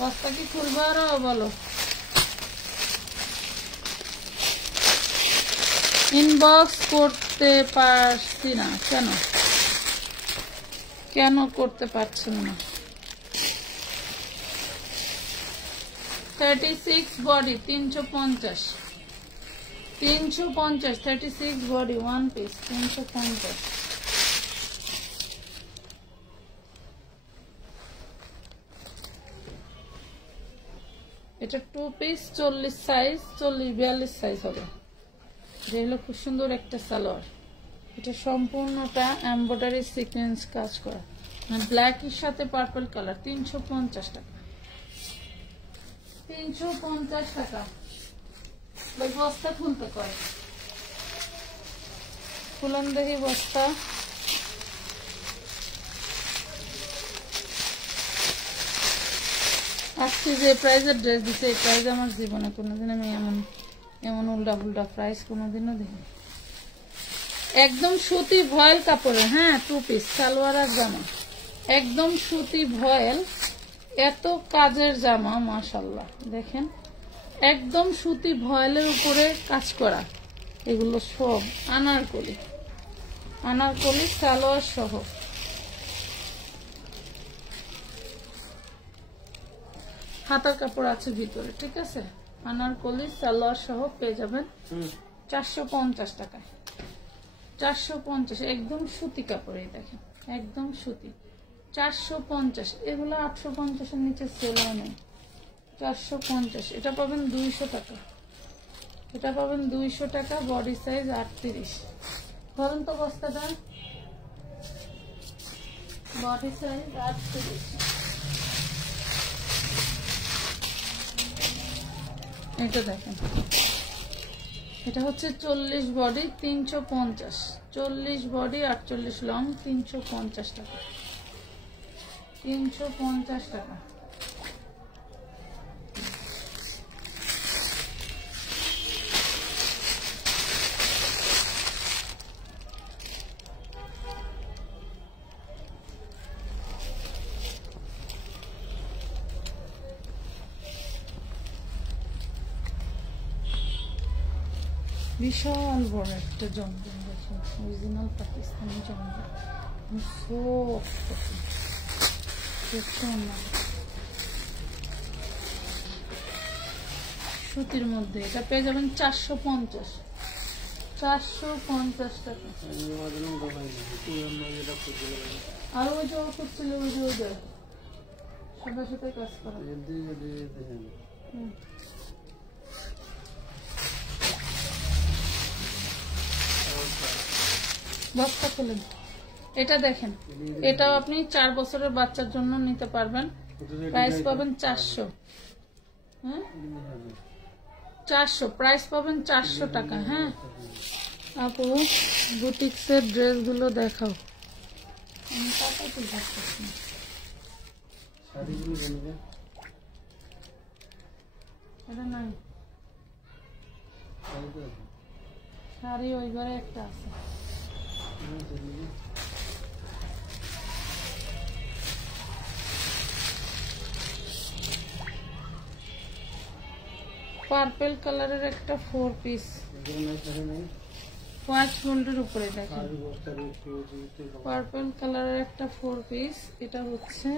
বস্তা কি খুলবো আরো বলো? ইনবক্স করতে পারছি না কেন? কেন করতে পারছেন না? 36 বডি 350। 350 36 body 1 piece 350। এটা 2 পিস 40 সাইজ, 40-42 সাইজ হবে। এটা হলো খুব সুন্দর একটা সালোয়ার। এটা সম্পূর্ণটা এমব্রয়ডারি সিকোয়েন্স কাজ করা, মানে ব্ল্যাক এর সাথে পার্পল কালার। 350 টাকা। 350 টাকা। বস্তা খুলতে কয়, খুলন দেখি বস্তা। আজকে যে প্রাইজের ড্রেস দিচ্ছে এই প্রাইজ আমার জীবনে কোনোদিন আমি এমন উল্টা পুল্টা প্রাইস কোনোদিনও দিইনি। একদম সুতি ভয়েল কাপড়ে, হ্যাঁ 2 পিস সালোয়ার আর জামা, একদম সুতি ভয়েল। এত কাজের জামা মাশাআল্লাহ, দেখেন একদম সুতি ভয়েলের উপরে কাজ করা। এগুলো সব আনারকলি, আনারকলি সালোয়ার সহ। হাতার কাপড় আছে ভিতরে, ঠিক আছে? আনারকলি সালোয়ার সহ পেয়ে যাবেন 450 টাকায়। 450 একদম সুতি কাপড়ে, দেখেন একদম সুতি। 450। এগুলো 850 এর নিচে সেল হয় না। 450। এটা পাবেন 200 টাকা। এটা পাবেন 200 টাকা। Body size 38। ধরুন তো বস্তাটা, বডি সাইজ 38। এটা দেখেন, এটা হচ্ছে 40 বডি 350। 40 বডি 48 লং 350 টাকা। 350 টাকা। বিশাল বড় একটা জঙ্গল, দেখুন অরিজিনাল পাকিস্তানি জঙ্গল। সুতির মধ্যে এটা পেয়ে যাবেন 450। 450 টাকা। আর ওই যে করছিল ওই যে ওদের সাথে সাথে কাজ করা। বস্তা খুলেন। এটা দেখেন, এটাও আপনি 4 বছরের বাচ্চার জন্য নিতে পারবেন। প্রাইস পাবেন 400। হ্যাঁ 400 প্রাইস পাবেন 400 টাকা। হ্যাঁ আপু বুটিক্সের ড্রেসগুলো দেখাও। আমি টাকা তো দেখতেছি। এটা নাই শাড়ি ওই ঘরে একটা আছে। পার্পল কালারের একটা 4 পিস হোয়াইট গোল্ডের উপরে দেখেন পার্পল কালারের একটা 4 পিস। এটা হচ্ছে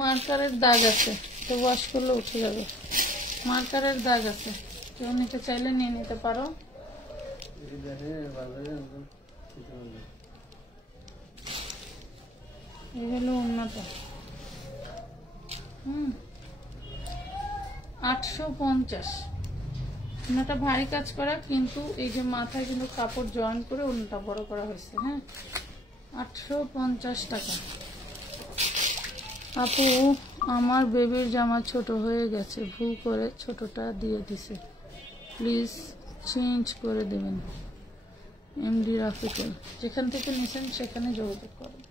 মার্কারের দাগ আছে, তো ওয়াশ করলে উঠে যাবে। মার্কারের দাগ আছে, কেউ নিতে চাইলে নিয়ে নিতে পারো। এই হলো উন্নত 850। ওনাটা ভারী কাজ করা, কিন্তু এই যে মাথায় কিন্তু কাপড় জয়েন করে ওনাটা বড় করা হয়েছে। হ্যাঁ, 850 টাকা। আপু, আমার বেবির জামা ছোট হয়ে গেছে, ভুল করে ছোটটা দিয়ে দিছে, প্লিজ চেঞ্জ করে দেবেন। এমডি রাফিকুল, যেখান থেকে নিছেন সেখানে যোগাযোগ করুন।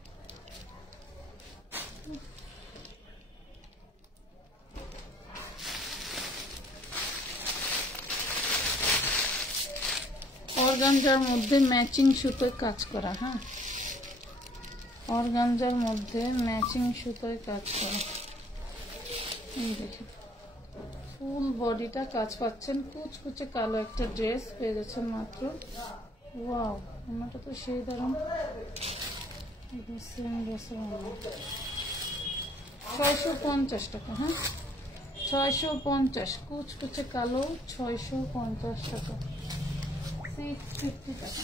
অর্গানজার মধ্যে ম্যাচিং সুতোয় কাজ করা। হ্যাঁ, অর্গানজার মধ্যে ম্যাচিং সুতোয় কাজ করা। এই দেখেন ফুল বডিটা কাজ পাচ্ছেন। কুচকুচে কালো একটা ড্রেস পেয়ে যাচ্ছেন মাত্র। ওয়াও, ওনাটা তো সেই দারুণ। 650 টাকা। হ্যাঁ, 650। কুচকুচে কালো 650 টাকা। 650 টাকা।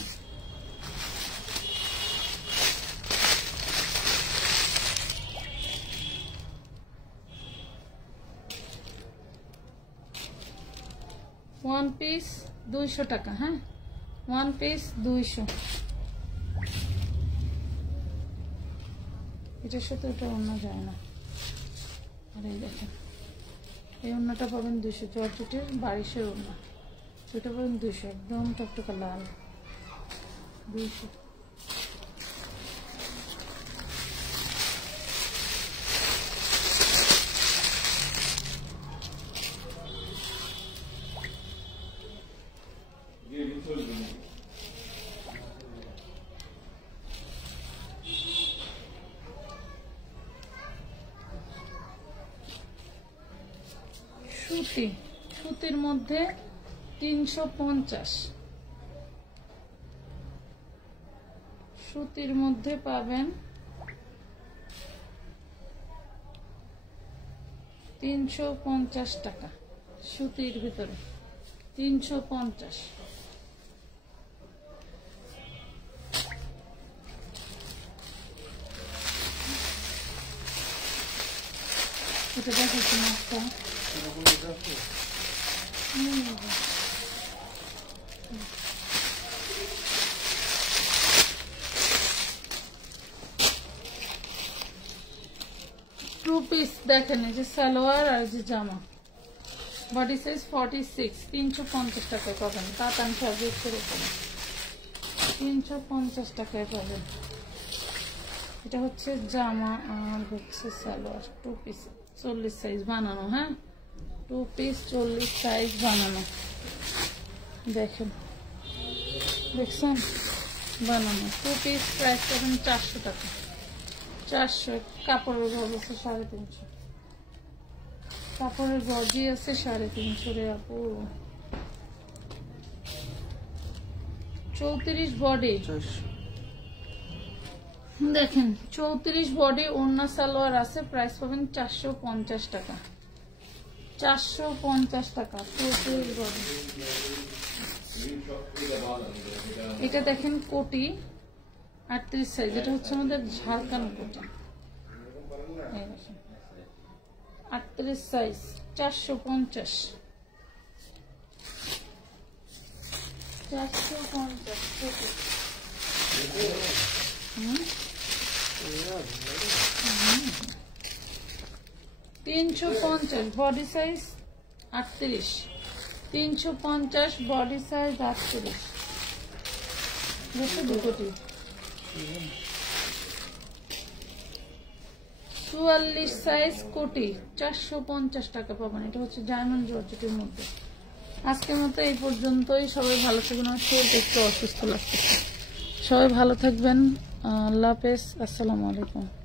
ওয়ান পিস 200 টাকা। হ্যাঁ, ওয়ান পিস 200। এটার সাথে ওটা ওড়না যায় না। আর এই দেখেন, এই ওড়নাটা পাবেন 200। জর্জেটের 2200 ওড়না, সেটা পাবেন 200। একদম টকটকা লাল, 200। সুতি, সুতির মধ্যে 350। সুতির মধ্যে পাবেন 350 টাকা। সুতির ভিতরে 350। এটা দেখাচ্ছি মাছটা। টু পিস দেখেন, এই যে সালোয়ার আর যে জামা, বডি সাইজ 46। 350 টাকায় পাবেন। কাতান ফ্যাব্রিক্সের উপরে 350 টাকায় পাবেন। এটা হচ্ছে জামা আর হচ্ছে সালোয়ার। টু পিস 40 সাইজ বানানো। হ্যাঁ, টু পিস 40 সাইজ বানানো। দেখেন, দেখছেন বানানো। টু পিস প্রাইস পাবেন 400 টাকা। 400। কাপড়ের গজ আছে 350। কাপড়ের গজই আছে 350 রে আপু। 34 বডি দেখেন, 34 বডি ওড়না সালোয়ার আছে। প্রাইস পাবেন 450 টাকা। 450 টাকা 34 বডি। এটা দেখেন কোটি 38 সাইজ। এটা হচ্ছে আমাদের ঝাড়খান কোটি। 38 size 450। 350 body size 38। 350 body size 38। দুটোটি 44 size কোটি 450 টাকা পাবেন। এটা হচ্ছে ডায়মন্ড জর্জেটের মধ্যে। আজকের মতো এই পর্যন্তই। সবাই ভালো থাকবেন। আমার শরীরটা একটু অসুস্থ লাগতেছে। সবাই ভালো থাকবেন। আল্লাহ হাফেজ। আসসালামু আলাইকুম।